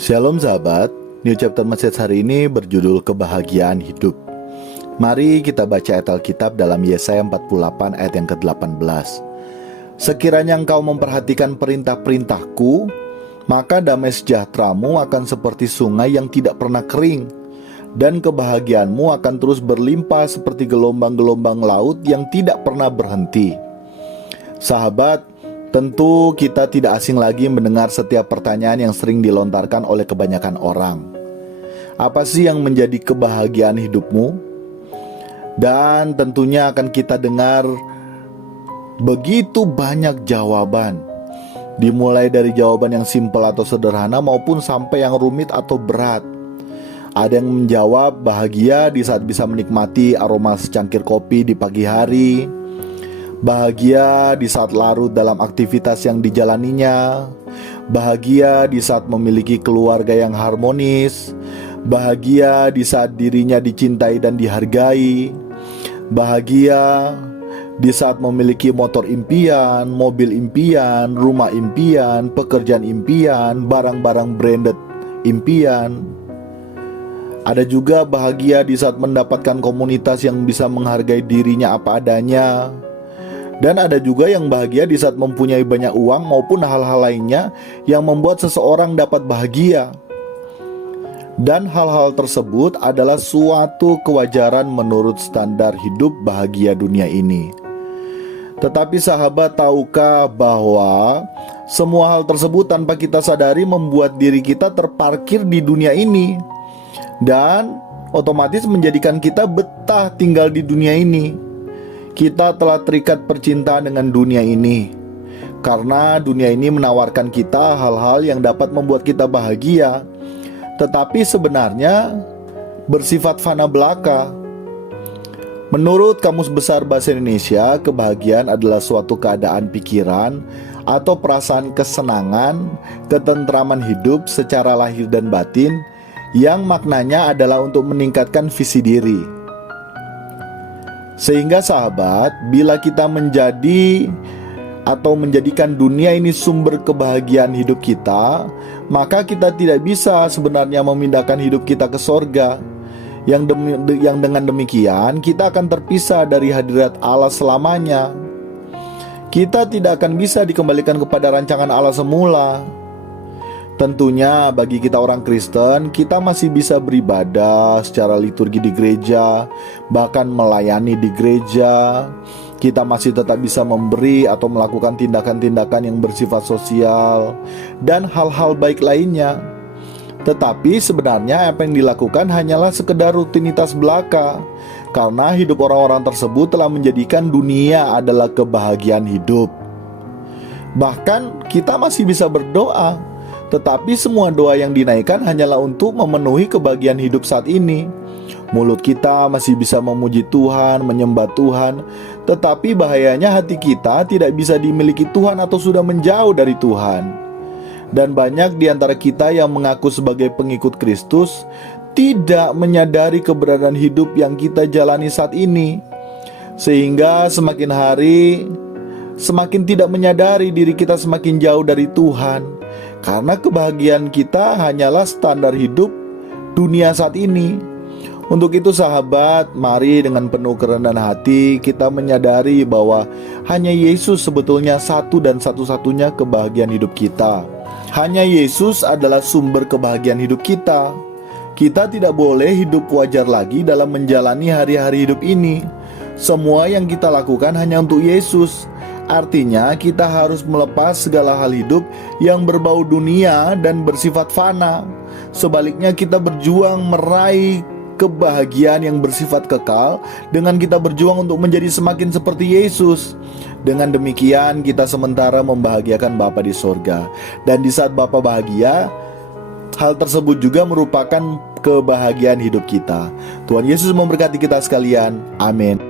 Shalom sahabat, New Chapter Message hari ini berjudul Kebahagiaan Hidup. Mari kita baca ayat Alkitab dalam Yesaya 48 ayat yang ke-18. Sekiranya engkau memperhatikan perintah-perintahku, maka damai sejahteramu akan seperti sungai yang tidak pernah kering, dan kebahagiaanmu akan terus berlimpah seperti gelombang-gelombang laut yang tidak pernah berhenti. Sahabat, tentu kita tidak asing lagi mendengar setiap pertanyaan yang sering dilontarkan oleh kebanyakan orang. Apa sih yang menjadi kebahagiaan hidupmu? Dan tentunya akan kita dengar begitu banyak jawaban. Dimulai dari jawaban yang simpel atau sederhana maupun sampai yang rumit atau berat. Ada yang menjawab bahagia di saat bisa menikmati aroma secangkir kopi di pagi hari, bahagia di saat larut dalam aktivitas yang dijalaninya, bahagia di saat memiliki keluarga yang harmonis, bahagia di saat dirinya dicintai dan dihargai, bahagia di saat memiliki motor impian, mobil impian, rumah impian, pekerjaan impian, barang-barang branded impian. Ada juga bahagia di saat mendapatkan komunitas yang bisa menghargai dirinya apa adanya. Dan ada juga yang bahagia di saat mempunyai banyak uang maupun hal-hal lainnya yang membuat seseorang dapat bahagia. Dan hal-hal tersebut adalah suatu kewajaran menurut standar hidup bahagia dunia ini. Tetapi sahabat, tahukah bahwa semua hal tersebut tanpa kita sadari membuat diri kita terparkir di dunia ini, dan otomatis menjadikan kita betah tinggal di dunia ini. Kita telah terikat percintaan dengan dunia ini, karena dunia ini menawarkan kita hal-hal yang dapat membuat kita bahagia, tetapi sebenarnya bersifat fana belaka. Menurut Kamus Besar Bahasa Indonesia, kebahagiaan adalah suatu keadaan pikiran atau perasaan kesenangan, ketentraman hidup secara lahir dan batin yang maknanya adalah untuk meningkatkan visi diri. Sehingga sahabat, bila kita menjadikan dunia ini sumber kebahagiaan hidup kita, maka kita tidak bisa sebenarnya memindahkan hidup kita ke sorga. Yang dengan demikian kita akan terpisah dari hadirat Allah selamanya. Kita tidak akan bisa dikembalikan kepada rancangan Allah semula. Tentunya bagi kita orang Kristen, kita masih bisa beribadah secara liturgi di gereja, bahkan melayani di gereja. Kita masih tetap bisa memberi atau melakukan tindakan-tindakan yang bersifat sosial dan hal-hal baik lainnya. Tetapi sebenarnya apa yang dilakukan hanyalah sekedar rutinitas belaka, karena hidup orang-orang tersebut telah menjadikan dunia adalah kebahagiaan hidup. Bahkan kita masih bisa berdoa, tetapi semua doa yang dinaikkan hanyalah untuk memenuhi kebahagiaan hidup saat ini. Mulut kita masih bisa memuji Tuhan, menyembah Tuhan, tetapi bahayanya hati kita tidak bisa dimiliki Tuhan atau sudah menjauh dari Tuhan. Dan banyak di antara kita yang mengaku sebagai pengikut Kristus tidak menyadari keberadaan hidup yang kita jalani saat ini. Sehingga semakin hari semakin tidak menyadari diri kita semakin jauh dari Tuhan, karena kebahagiaan kita hanyalah standar hidup dunia saat ini. Untuk itu sahabat, mari dengan penuh kerendahan hati kita menyadari bahwa hanya Yesus sebetulnya satu dan satu-satunya kebahagiaan hidup kita. Hanya Yesus adalah sumber kebahagiaan hidup kita. Kita tidak boleh hidup wajar lagi dalam menjalani hari-hari hidup ini. Semua yang kita lakukan hanya untuk Yesus. Artinya kita harus melepas segala hal hidup yang berbau dunia dan bersifat fana. Sebaliknya kita berjuang meraih kebahagiaan yang bersifat kekal dengan kita berjuang untuk menjadi semakin seperti Yesus. Dengan demikian kita sementara membahagiakan Bapa di sorga. Dan di saat Bapa bahagia, hal tersebut juga merupakan kebahagiaan hidup kita. Tuhan Yesus memberkati kita sekalian. Amin.